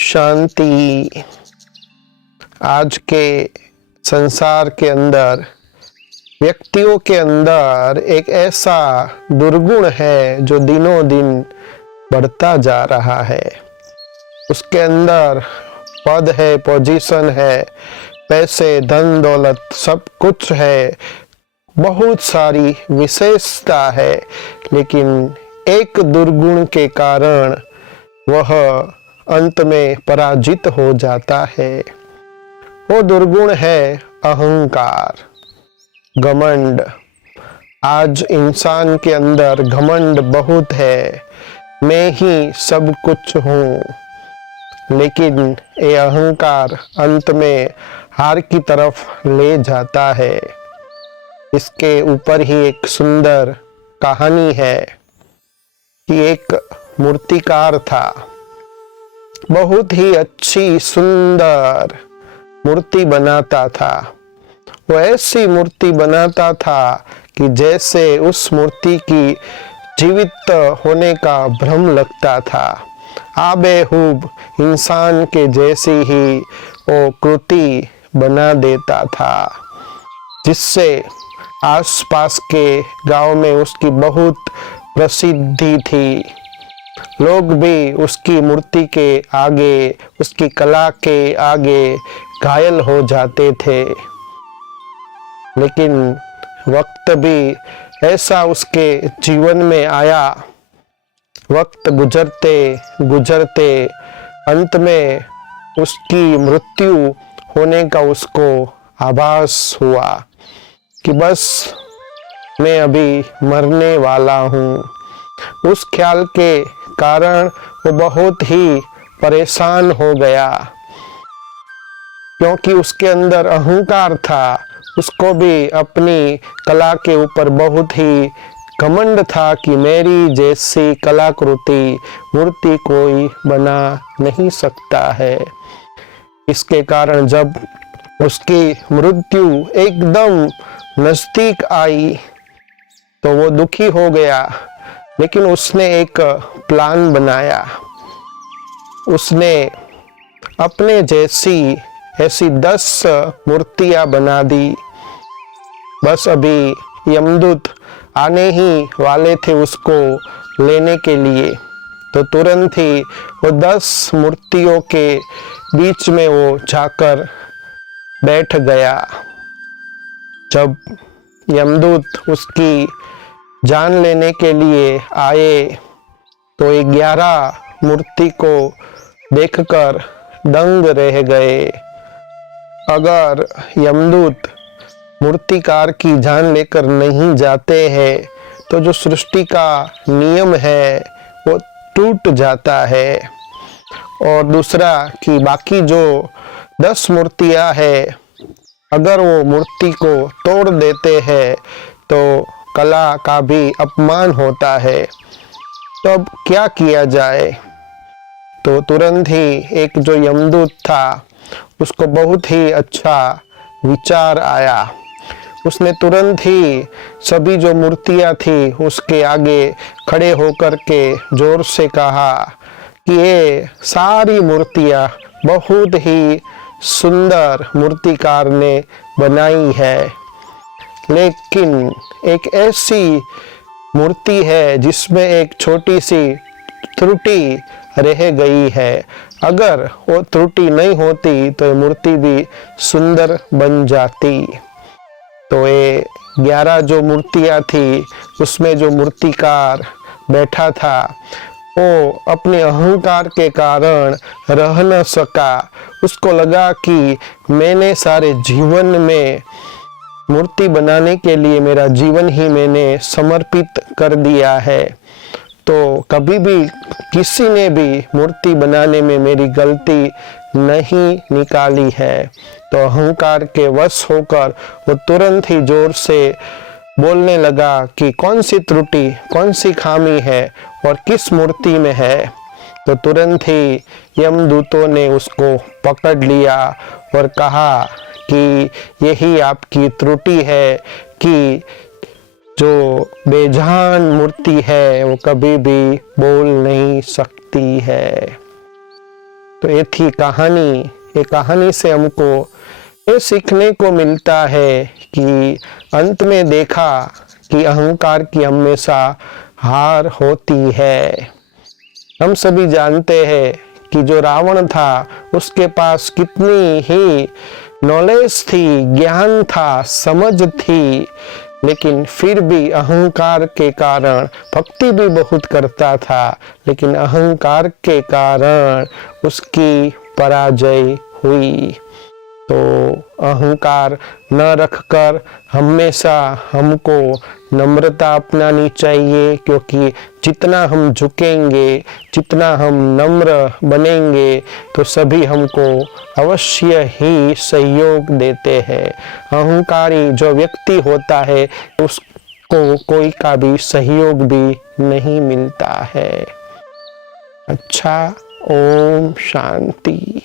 शांति। आज के संसार के अंदर व्यक्तियों के अंदर एक ऐसा दुर्गुण है जो दिनों दिन बढ़ता जा रहा है। उसके अंदर पद है, पोजीशन है, पैसे, धन दौलत सब कुछ है, बहुत सारी विशेषता है, लेकिन एक दुर्गुण के कारण वह अंत में पराजित हो जाता है। वो दुर्गुण है अहंकार, घमंड। आज इंसान के अंदर घमंड बहुत है, मैं ही सब कुछ हूँ, लेकिन ये अहंकार अंत में हार की तरफ ले जाता है। इसके ऊपर ही एक सुंदर कहानी है कि एक मूर्तिकार था, बहुत ही अच्छी सुंदर मूर्ति बनाता था। वो ऐसी मूर्ति बनाता था कि जैसे उस मूर्ति की जीवित होने का भ्रम लगता था। आबेहूब इंसान के जैसी ही वो कृति बना देता था, जिससे आसपास के गांव में उसकी बहुत प्रसिद्धि थी। लोग भी उसकी मूर्ति के आगे, उसकी कला के आगे घायल हो जाते थे। लेकिन वक्त भी ऐसा उसके जीवन में आया, वक्त गुजरते गुजरते अंत में उसकी मृत्यु होने का उसको आभास हुआ कि बस मैं अभी मरने वाला हूँ। उस ख्याल के कारण वो बहुत ही परेशान हो गया, क्योंकि उसके अंदर अहंकार था। उसको भी अपनी कला के ऊपर बहुत ही घमंड था कि मेरी जैसी कलाकृति मूर्ति कोई बना नहीं सकता है। इसके कारण जब उसकी मृत्यु एकदम नजदीक आई तो वो दुखी हो गया, लेकिन उसने एक प्लान बनाया। उसने अपने जैसी ऐसी 10 मूर्तियां बना दी। बस अभी यमदूत आने ही वाले थे उसको लेने के लिए, तो तुरंत ही वो 10 मूर्तियों के बीच में वो जाकर बैठ गया। जब यमदूत उसकी जान लेने के लिए आए तो 11 मूर्ति को देखकर दंग रह गए। अगर यमदूत मूर्तिकार की जान लेकर नहीं जाते हैं तो जो सृष्टि का नियम है वो टूट जाता है। और दूसरा कि बाकी जो 10 मूर्तियां हैं, अगर वो मूर्ति को तोड़ देते हैं तो कला का भी अपमान होता है। तो अब क्या किया जाए? तो तुरंत ही एक जो यमदूत था उसको बहुत ही अच्छा विचार आया। उसने तुरंत ही सभी जो मूर्तियां थी उसके आगे खड़े होकर के जोर से कहा कि ये सारी मूर्तियां बहुत ही सुंदर मूर्तिकार ने बनाई है, लेकिन एक ऐसी मूर्ति है जिसमें एक छोटी सी त्रुटि रह गई है। अगर वो त्रुटि नहीं होती तो ये मूर्ति भी सुंदर बन जाती। तो ये 11 जो मूर्तियां थी उसमें जो मूर्तिकार बैठा था वो अपने अहंकार के कारण रह न सका। उसको लगा कि मैंने सारे जीवन में मूर्ति बनाने के लिए मेरा जीवन ही मैंने समर्पित कर दिया है, तो कभी भी किसी ने भी मूर्ति बनाने में मेरी गलती नहीं निकाली है। तो अहंकार के वश होकर वो तुरंत ही जोर से बोलने लगा कि कौन सी त्रुटि, कौन सी खामी है और किस मूर्ति में है। तो तुरंत ही यमदूतों ने उसको पकड़ लिया और कहा कि यही आपकी त्रुटि है कि जो बेजान मूर्ति है वो कभी भी बोल नहीं सकती है। तो ये थी कहानी। ये कहानी से हमको ये सीखने को मिलता है कि अंत में देखा कि अहंकार की हमेशा हार होती है। हम सभी जानते हैं कि जो रावण था उसके पास कितनी ही नॉलेज थी, ज्ञान था, समझ थी, लेकिन फिर भी अहंकार के कारण, भक्ति भी बहुत करता था लेकिन अहंकार के कारण उसकी पराजय हुई। तो अहंकार न रखकर हमेशा हमको नम्रता अपनानी चाहिए, क्योंकि जितना हम झुकेंगे, जितना हम नम्र बनेंगे तो सभी हमको अवश्य ही सहयोग देते हैं। अहंकारी जो व्यक्ति होता है उसको कोई का भी सहयोग भी नहीं मिलता है। अच्छा, ओम शांति।